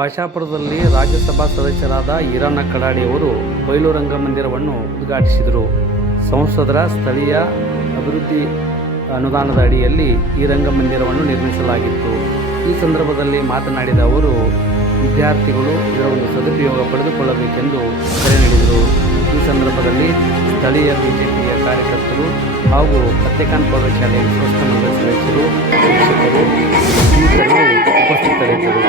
ಪಾಶಾಪುರದಲ್ಲಿ ರಾಜ್ಯಸಭಾ ಸದಸ್ಯರಾದ ಈರಣ್ಣ ಕಡಾಡಿಯವರು ಬಯಲು ರಂಗಮಂದಿರವನ್ನು ಉದ್ಘಾಟಿಸಿದರು. ಸಂಸದರ ಸ್ಥಳೀಯ ಅಭಿವೃದ್ಧಿ ಅನುದಾನದ ಅಡಿಯಲ್ಲಿ ಈ ರಂಗಮಂದಿರವನ್ನು ನಿರ್ಮಿಸಲಾಗಿತ್ತು. ಈ ಸಂದರ್ಭದಲ್ಲಿ ಮಾತನಾಡಿದ ಅವರು, ವಿದ್ಯಾರ್ಥಿಗಳು ಇದರ ಒಂದು ಸದುಪಯೋಗ ಪಡೆದುಕೊಳ್ಳಬೇಕೆಂದು ಕರೆ ನೀಡಿದರು. ಈ ಸಂದರ್ಭದಲ್ಲಿ ಸ್ಥಳೀಯ ಬಿಜೆಪಿಯ ಕಾರ್ಯಕರ್ತರು ಹಾಗೂ ಸತ್ಯಕಾಂತ್ ಪ್ರೌಢಶಾಲೆಯ ಮಂಡಳಿ ಸದಸ್ಯರು ಶಿಕ್ಷಕರು ಉಪಸ್ಥಿತರಿದ್ದರು.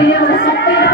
ಕಾವ್ಯೋ ಸತ್ಯೋ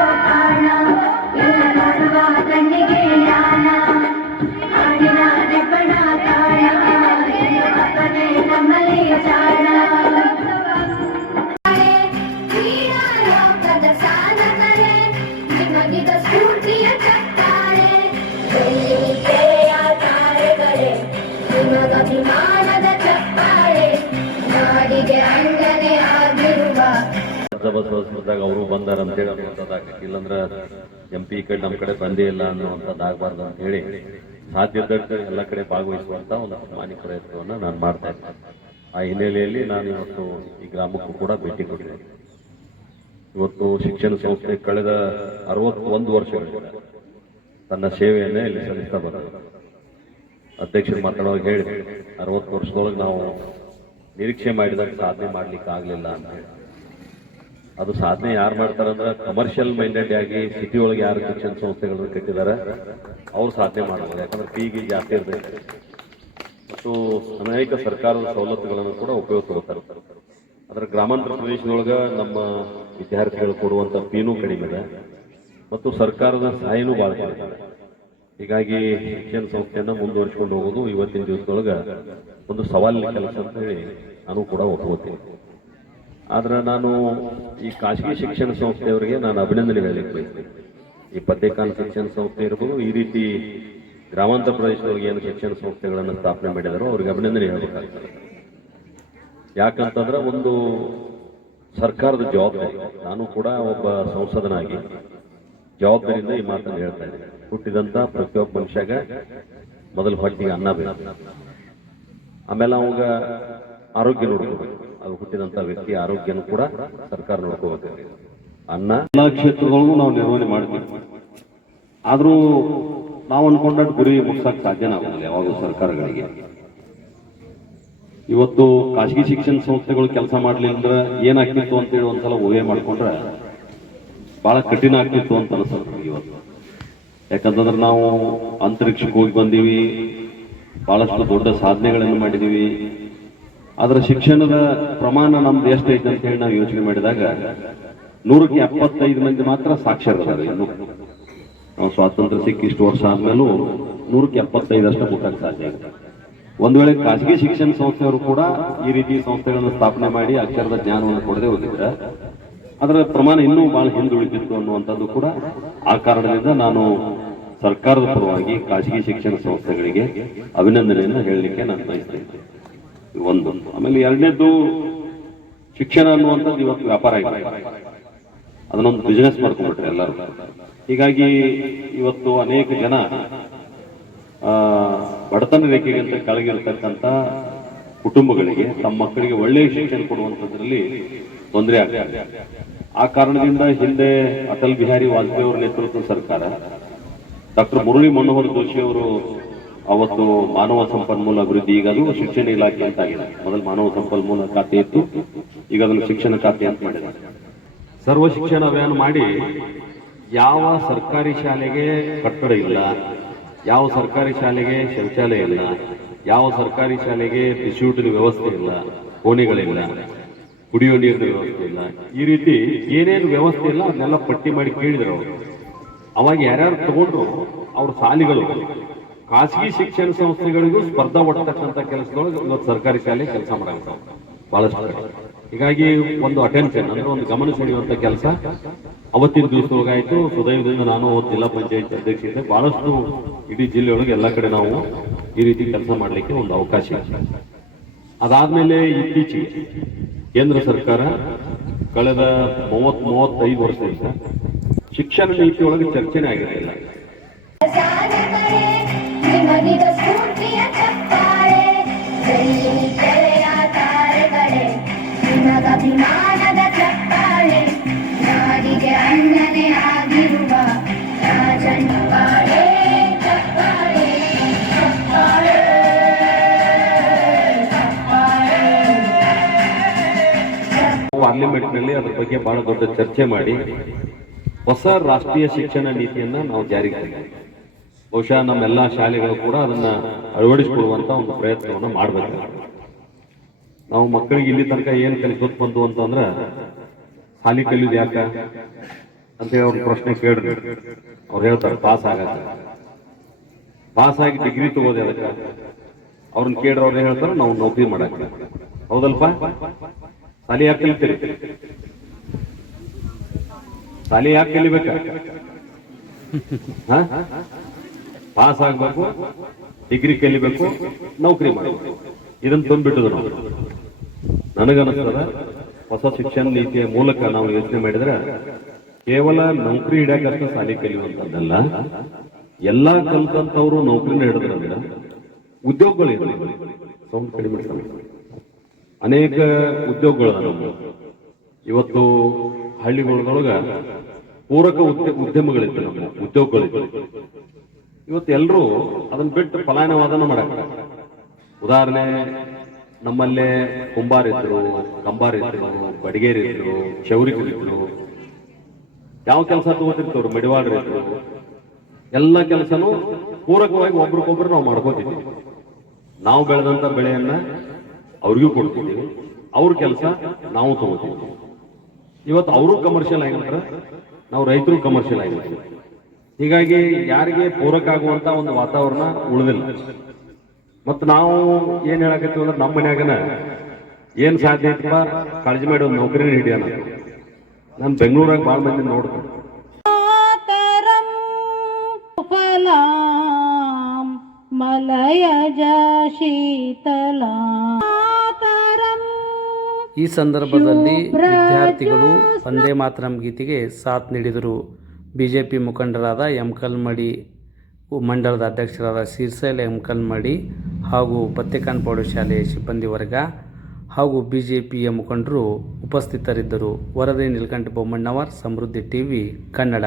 ಸದಸ್ಯರಾದಾಗ ಅವರು ಬಂದಾರ ಅಂತೇಳಿ ಅನ್ನುವಂಥದ್ದು ಇಲ್ಲಂದ್ರೆ ಎಂ ಪಿ ಕಡೆ ನಮ್ಮ ಕಡೆ ಬಂದೇ ಇಲ್ಲ ಅನ್ನುವಂಥದ್ದು ಅಂತ ಹೇಳಿ ಸಾಧ್ಯ ಎಲ್ಲ ಕಡೆ ಭಾಗವಹಿಸುವಂತ ಒಂದು ಅಭಿಮಾನಿ ಪ್ರಯತ್ನವನ್ನು ನಾನು ಮಾಡ್ತಾ ಇದ್ದೆ. ಆ ಹಿನ್ನೆಲೆಯಲ್ಲಿ ನಾನು ಇವತ್ತು ಈ ಗ್ರಾಮಕ್ಕೂ ಕೂಡ ಭೇಟಿ ಕೊಟ್ಟಿದ್ದೆ ಇವತ್ತು ಶಿಕ್ಷಣ ಸಂಸ್ಥೆ ಕಳೆದ ಅರವತ್ತೊಂದು ವರ್ಷಗಳಿಂದ ತನ್ನ ಸೇವೆಯನ್ನೇ ಇಲ್ಲಿ ಸಲ್ಲಿಸ್ತಾ ಬರ್ತದೆ ಅಧ್ಯಕ್ಷರು ಮಾತಾಡುವಾಗ ಹೇಳಿ ಅರವತ್ತು ವರ್ಷದೊಳಗೆ ನಾವು ನಿರೀಕ್ಷೆ ಮಾಡಿದಾಗ ಸಾಧನೆ ಮಾಡ್ಲಿಕ್ಕೆ ಆಗಲಿಲ್ಲ ಅಂತ ಹೇಳಿ. ಅದು ಸಾಧನೆ ಯಾರು ಮಾಡ್ತಾರಂದ್ರೆ ಕಮರ್ಷಿಯಲ್ ಮೈಂಡೆಡ್ ಆಗಿ ಸಿಟಿ ಒಳಗೆ ಯಾರು ಶಿಕ್ಷಣ ಸಂಸ್ಥೆಗಳನ್ನು ಕಟ್ಟಿದ್ದಾರೆ ಅವ್ರು ಸಾಧನೆ ಮಾಡಬಹುದು ಯಾಕಂದ್ರೆ ಫೀಗೆ ಜಾಸ್ತಿ ಇರಬೇಕು. ಮತ್ತು ಅನೇಕ ಸರ್ಕಾರದ ಸವಲತ್ತುಗಳನ್ನು ಕೂಡ ಉಪಯೋಗ ತಗೋತಾರೆ ಅದರ ಗ್ರಾಮಾಂತರ ಪ್ರದೇಶದೊಳಗೆ ನಮ್ಮ ವಿದ್ಯಾರ್ಥಿಗಳು ಕೊಡುವಂತ ಫೀನೂ ಕಡಿಮೆ ಇದೆ. ಮತ್ತು ಸರ್ಕಾರದ ಸಹಾಯನೂ ಬಹಳ ಕಡಿಮೆ. ಹೀಗಾಗಿ ಶಿಕ್ಷಣ ಸಂಸ್ಥೆಯನ್ನು ಮುಂದುವರಿಸಿಕೊಂಡು ಹೋಗೋದು ಇವತ್ತಿನ ದಿವಸದೊಳಗೆ ಒಂದು ಸವಾಲಿನ ಕೆಲಸ ಅಂತ ಹೇಳಿ ನಾನು ಕೂಡ ಒಪ್ಕೋತೀನಿ. ಆದ್ರೆ ನಾನು ಈ ಖಾಸಗಿ ಶಿಕ್ಷಣ ಸಂಸ್ಥೆಯವರಿಗೆ ನಾನು ಅಭಿನಂದನೆ ಹೇಳಲಿಕ್ಕೆ ಬಯಸ್ತೀನಿ. ಈ ಪದ್ಯಕಾಲ ಶಿಕ್ಷಣ ಸಂಸ್ಥೆ ಇರ್ಬೋದು, ಈ ರೀತಿ ಗ್ರಾಮಾಂತರ ಪ್ರದೇಶದವ್ರಿಗೆ ಏನು ಶಿಕ್ಷಣ ಸಂಸ್ಥೆಗಳನ್ನು ಸ್ಥಾಪನೆ ಮಾಡಿದಾರೋ ಅವ್ರಿಗೆ ಅಭಿನಂದನೆ ಹೇಳಬೇಕಾಗ್ತದೆ. ಯಾಕಂತಂದ್ರೆ ಒಂದು ಸರ್ಕಾರದ ಜವಾಬ್ದಾರಿ, ನಾನು ಕೂಡ ಒಬ್ಬ ಸಂಸದನಾಗಿ ಜವಾಬ್ದಾರಿಯಿಂದ ಈ ಮಾತನ್ನು ಹೇಳ್ತಾ ಇದ್ದೀನಿ. ಹುಟ್ಟಿದಂತ ಪ್ರತಿಯೊಬ್ಬ ಮನುಷ್ಯಾಗ ಮೊದಲು ಹೊಟ್ಟಿಗೆ ಅನ್ನ ಬೇಕು. ಆಮೇಲೆ ಅವಾಗ ಆರೋಗ್ಯ ನೋಡ್ಕೋಬೇಕು. ಹುಟ್ಟಿದಂತ ವ್ಯಕ್ತಿ ಆರೋಗ್ಯನೂ ಕೂಡ ಸರ್ಕಾರ ನೋಡ್ಕೋಬೇಕು. ಅನ್ನ ಎಲ್ಲಾ ಕ್ಷೇತ್ರಗಳಿಗೂ ನಾವು ನಿರ್ವಹಣೆ ಮಾಡ್ತೀವಿ. ಆದ್ರೂ ನಾವು ಅನ್ಕೊಂಡ ಗುರಿ ಮುಗಿಸಕ್ ಸಾಧ್ಯನ ಆಗೋದಿಲ್ಲ ಯಾವಾಗಲೂ ಸರ್ಕಾರಗಳಿಗೆ. ಇವತ್ತು ಖಾಸಗಿ ಶಿಕ್ಷಣ ಸಂಸ್ಥೆಗಳು ಕೆಲಸ ಮಾಡಲಿಲ್ಲ ಏನಾಗ್ತಿತ್ತು ಅಂತೇಳಿ ಒಂದ್ಸಲ ಊಹೆ ಮಾಡ್ಕೊಂಡ್ರೆ ಬಹಳ ಕಠಿಣ ಆಗ್ತಿತ್ತು ಅಂತ ಅನಿಸುತ್ತೆ ಇವತ್ತು. ಯಾಕಂತಂದ್ರೆ ನಾವು ಅಂತರಿಕ್ಷಕ್ಕೆ ಹೋಗಿ ಬಂದೀವಿ, ಬಹಳಷ್ಟು ದೊಡ್ಡ ಸಾಧನೆಗಳನ್ನು ಮಾಡಿದೀವಿ. ಆದ್ರೆ ಶಿಕ್ಷಣದ ಪ್ರಮಾಣ ನಮ್ದು ಎಷ್ಟೈತೆ ಅಂತ ಹೇಳಿ ನಾವು ಯೋಚನೆ ಮಾಡಿದಾಗ ನೂರಕ್ಕೆ ಎಪ್ಪತ್ತೈದು ಮಂದಿ ಮಾತ್ರ ಸಾಕ್ಷರರಾದ ಇನ್ನು. ನಾವು ಸ್ವಾತಂತ್ರ್ಯ ಸಿಕ್ಕಿ ಇಷ್ಟು ವರ್ಷ ಆದ್ಮೇಲೂ ನೂರಕ್ಕೆ ಎಪ್ಪತ್ತೈದಷ್ಟು ಮುಖಕ್ಕೆ ಸಾಧ್ಯ ಆಗುತ್ತೆ ಒಂದು ವೇಳೆ ಖಾಸಗಿ ಶಿಕ್ಷಣ ಸಂಸ್ಥೆಯವರು ಕೂಡ ಈ ರೀತಿ ಸಂಸ್ಥೆಗಳನ್ನು ಸ್ಥಾಪನೆ ಮಾಡಿ ಅಕ್ಷರದ ಜ್ಞಾನವನ್ನು ಕೊಡದೆ ಹೋಗಿದ್ರೆ ಅದರ ಪ್ರಮಾಣ ಇನ್ನೂ ಬಹಳ ಹಿಂದುಳಿದಿತ್ತು ಅನ್ನುವಂಥದ್ದು ಕೂಡ ಆ ಕಾರಣದಿಂದ ನಾನು ಸರ್ಕಾರದ ಪರವಾಗಿ ಖಾಸಗಿ ಶಿಕ್ಷಣ ಸಂಸ್ಥೆಗಳಿಗೆ ಅಭಿನಂದನೆಯನ್ನು ಹೇಳಲಿಕ್ಕೆ ನಾನು ಬಯಸ್ತೇನೆ ಒಂದು. ಆಮೇಲೆ ಎರಡನೇದ್ದು ಶಿಕ್ಷಣ ಅನ್ನುವಂಥದ್ದು ಇವತ್ತು ವ್ಯಾಪಾರ ಆಗಿದೆ ಅದನ್ನೊಂದು ಬಿಸ್ನೆಸ್ ಮಾಡ್ಕೊಂಡ್ಬಿಟ್ರೆ ಎಲ್ಲರೂ. ಹೀಗಾಗಿ ಇವತ್ತು ಅನೇಕ ಜನ ಬಡತನ ರೇಖೆಗಿಂತ ಕೆಳಗಿರ್ತಕ್ಕಂಥ ಕುಟುಂಬಗಳಿಗೆ, ತಮ್ಮ ಮಕ್ಕಳಿಗೆ ಒಳ್ಳೆಯ ಶಿಕ್ಷಣ ಕೊಡುವಂಥದ್ರಲ್ಲಿ ತೊಂದರೆ ಆಗ್ತದೆ ಆ ಕಾರಣದಿಂದ ಹಿಂದೆ ಅಟಲ್ ಬಿಹಾರಿ ವಾಜಪೇಯಿ ಅವರ ನೇತೃತ್ವದ ಸರ್ಕಾರ, ಡಾಕ್ಟರ್ ಮುರಳಿ ಮನೋಹರ್ ಜೋಶಿ ಅವರು ಅವತ್ತು ಮಾನವ ಸಂಪನ್ಮೂಲ ಅಭಿವೃದ್ಧಿ ಈಗ ಅದು ಶಿಕ್ಷಣ ಇಲಾಖೆ ಅಂತ ಆಗಿದೆ ಮೊದಲು ಮಾನವ ಸಂಪನ್ಮೂಲ ಖಾತೆ ಇತ್ತು, ಈಗ ಅದನ್ನು ಶಿಕ್ಷಣ ಖಾತೆ ಅಂತ ಮಾಡಿದ್ದಾರೆ. ಸರ್ವ ಶಿಕ್ಷಣ ಅಭಿಯಾನ ಮಾಡಿ ಯಾವ ಸರ್ಕಾರಿ ಶಾಲೆಗೆ ಕಟ್ಟಡ ಇಲ್ಲ, ಯಾವ ಸರ್ಕಾರಿ ಶಾಲೆಗೆ ಶೌಚಾಲಯ ಇಲ್ಲ, ಯಾವ ಸರ್ಕಾರಿ ಶಾಲೆಗೆ ಬಿಸಿಯೂಟಿನ ವ್ಯವಸ್ಥೆ ಇಲ್ಲ, ಕೋಣೆಗಳಿಲ್ಲ, ಕುಡಿಯೋ ನೀರಿನ ವ್ಯವಸ್ಥೆ ಇಲ್ಲ, ಈ ರೀತಿ ಏನೇನು ವ್ಯವಸ್ಥೆ ಇಲ್ಲ, ಅದನ್ನೆಲ್ಲ ಪಟ್ಟಿ ಮಾಡಿ ಕೇಳಿದ್ರು ಅವರು. ಅವಾಗ ಯಾರ್ಯಾರು ತಗೊಂಡ್ರು, ಅವ್ರ ಶಾಲೆಗಳು ಖಾಸಗಿ ಶಿಕ್ಷಣ ಸಂಸ್ಥೆಗಳಿಗೂ ಸ್ಪರ್ಧಾ ಒಡ್ತಕ್ಕಂಥ ಕೆಲಸದೊಳಗೆ ಇವತ್ತು ಸರ್ಕಾರಿ ಶಾಲೆ ಕೆಲಸ ಮಾಡಂತ ಬಹಳಷ್ಟು. ಹೀಗಾಗಿ ಒಂದು ಅಟೆನ್ಷನ್ ಅಂದ್ರೆ ಒಂದು ಗಮನ ಸೆಳೆಯುವಂತ ಕೆಲಸ. ಅವತ್ತಿನ ದಿವಸದೊಳಗಾಯ್ತು ಸುದೈವದಿಂದ ನಾನು ಅವತ್ತು ಜಿಲ್ಲಾ ಪಂಚಾಯತ್ ಅಧ್ಯಕ್ಷ ಬಹಳಷ್ಟು ಇಡೀ ಜಿಲ್ಲೆಯೊಳಗೆ ಎಲ್ಲ ಕಡೆ ನಾವು ಈ ರೀತಿ ಕೆಲಸ ಮಾಡಲಿಕ್ಕೆ ಒಂದು ಅವಕಾಶ. ಅದಾದ್ಮೇಲೆ ಇತ್ತೀಚೆಗೆ ಕೇಂದ್ರ ಸರ್ಕಾರ ಕಳೆದ ಮೂವತ್ ಮೂವತ್ತೈದು ವರ್ಷದಿಂದ ಶಿಕ್ಷಣ ನೀತಿಯೊಳಗೆ ಚರ್ಚೆನೇ ಆಗಿರಲಿಲ್ಲ. ಪಾರ್ಲಿಮೆಂಟ್ನಲ್ಲಿ ಅದ್ರ ಬಗ್ಗೆ ಬಹಳ ದೊಡ್ಡ ಚರ್ಚೆ ಮಾಡಿ ಹೊಸ ರಾಷ್ಟ್ರೀಯ ಶಿಕ್ಷಣ ನೀತಿಯನ್ನ ನಾವು ಜಾರಿಗೆ ತಂದಿದ್ದೀವಿ. ಬಹುಶಃ ನಮ್ಮೆಲ್ಲ ಶಾಲೆಗಳು ಕೂಡ ಅದನ್ನ ಅಳವಡಿಸಿಕೊಳ್ಳುವಂತ ಒಂದು ಪ್ರಯತ್ನವನ್ನ ಮಾಡಬೇಕು ನಾವು ಮಕ್ಕಳಿಗೆ ಇಲ್ಲಿ ತನಕ ಏನ್ ಕಲಿಸೋತ್ ಬಂತು ಅಂತಂದ್ರ, ಹಾಲಿ ಕಲಿಯೋದು ಯಾಕ? ಅಂತ ಹೇಳಿ ಅವ್ರ ಪ್ರಶ್ನೆ ಕೇಳಿದ್ರೆ. ಅವ್ರು ಹೇಳ್ತಾರೆ, ಪಾಸ್ ಆಗತ್ತೆ. ಪಾಸ್ ಆಗಿ ಡಿಗ್ರಿ ತಗೋದೆ ಅದಕ್ಕೆ ಅವ್ರನ್ನ ಕೇಳಿರೋ ಅವ್ರು ಏನ್ ಹೇಳ್ತಾರೆ, ನಾವು ನೌಕರಿ ಮಾಡಕ್ಕೆ ಹೌದಲ್ಪ? ಶಾಲೆ ಯಾಕೆ ಕಲಿತೀರಿ ಶಾಲೆ ಯಾಕೆ ಕಲಿಬೇಕ ಪಾಸ್ ಆಗ್ಬೇಕು, ಡಿಗ್ರಿ ಕಲಿಬೇಕು, ನೌಕರಿ ಮಾಡಬೇಕು. ಇದನ್ನ ತಂದ್ಬಿಟ್ಟದು ನಾವು. ನನಗನ್ನಿಸ್ತದ, ಹೊಸ ಶಿಕ್ಷಣ ನೀತಿಯ ಮೂಲಕ ನಾವು ಯೋಚನೆ ಮಾಡಿದ್ರೆ, ಕೇವಲ ನೌಕರಿ ಹಿಡಿಯಕಷ್ಟ ಸಾಲಿ ಕಲಿಯುವಂತದ್ದಲ್ಲ. ಎಲ್ಲಾ ಕಲ್ತಂತವ್ರು ನೌಕರಿನ ಹಿಡಿದ್ರಂದ್ರೆ ಉದ್ಯೋಗಗಳು ಕಡಿಮೆ. ಅನೇಕ ಉದ್ಯೋಗಗಳು ಇವತ್ತು ಹಳ್ಳಿಗಳೊಳಗ ಪೂರಕ ಉದ್ಯ, ಉದ್ಯಮಗಳಿತ್ತು ನಮ್ಮ ಉದ್ಯೋಗಗಳಿತ್ತು. ಇವತ್ತು ಎಲ್ಲರೂ ಅದನ್ನ ಬಿಟ್ಟು ಪಲಾಯನವಾದನ ಮಾಡಕ ಉದಾಹರಣೆ, ನಮ್ಮಲ್ಲೇ ಕುಂಬಾರ ಇದ್ರು, ಕಂಬಾರ ಇದ್ರು, ಬಡಿಗೇರಿ ಇದ್ರು ಚೌರಿಗಳಿದ್ರು ಯಾವ ಕೆಲಸ ತಗೋತಿರ್ತವ್ರು ಮೆಡಿವಾಡ್ರು ಇದ್ರು, ಎಲ್ಲ ಕೆಲಸನೂ ಪೂರಕವಾಗಿ ಒಬ್ರಿಗೊಬ್ರು ನಾವು ಮಾಡ್ಕೋತಿದ್ವಿ. ನಾವು ಬೆಳೆದಂತ ಬೆಳೆಯನ್ನ ಅವ್ರಿಗೂ ಕೊಡ್ತಿದ್ದೀವಿ ಅವ್ರ ಕೆಲಸ ನಾವು ತಗೋತೀವಿ ಇವತ್ತು ಅವರು ಕಮರ್ಷಿಯಲ್ ಆಗಿರ್ತಾರೆ ನಾವು ರೈತರು ಕಮರ್ಷಿಯಲ್ ಆಗಿರ್ತೀವಿ ಹೀಗಾಗಿ ಯಾರಿಗೆ ಪೂರಕ ಆಗುವಂತ ಒಂದು ವಾತಾವರಣ ಉಳಿದಿಲ್ಲ ಮತ್ತು ನಾವು ಏನ್ ಹೇಳಕತ್ತೀವಿ ಅಂದ್ರೆ ನಮ್ಮ ಮನ್ಯಾಗನ ಏನ್ ಸಾಧ್ಯ ಐತಪ್ಪ ಕಾಳಜಿ ಮಾಡಿ ಒಂದು ನೌಕರಿನ ಹಿಡಿಯೋಣ ನಾನು ಬೆಂಗಳೂರಾಗ ಭಾಳ ಮಂದಿ ನೋಡ್ತೀನಿ मातरं फलां मलयज शीतला मातरं ಈ ಸಂದರ್ಭದಲ್ಲಿ ವಿದ್ಯಾರ್ಥಿಗಳು ವಂದೇ ಮಾತರಂ ಗೀತೆಗೆ ಸಾಥ್ ನೀಡಿದರು. ಬಿಜೆಪಿ ಮುಖಂಡರಾದ ಎಂ ಕಲ್ಮಡಿ, ಮಂಡಲದ ಅಧ್ಯಕ್ಷರಾದ ಶೀರ್ಸೈಲ್ ಎಂ ಕಲ್ಮಡಿ ಹಾಗೂ ಪತ್ತೆಕಾನ್ ಪ್ರೌಢಶಾಲೆಯ ಸಿಬ್ಬಂದಿ ವರ್ಗ ಹಾಗೂ ಬಿಜೆಪಿಯ ಮುಖಂಡರು ಉಪಸ್ಥಿತರಿದ್ದರು. ವರದಿ ನೀಲಕಂಠ ಬೊಮ್ಮಣ್ಣವರ್, ಸಮೃದ್ಧಿ ಟಿವಿ, ಕನ್ನಡ.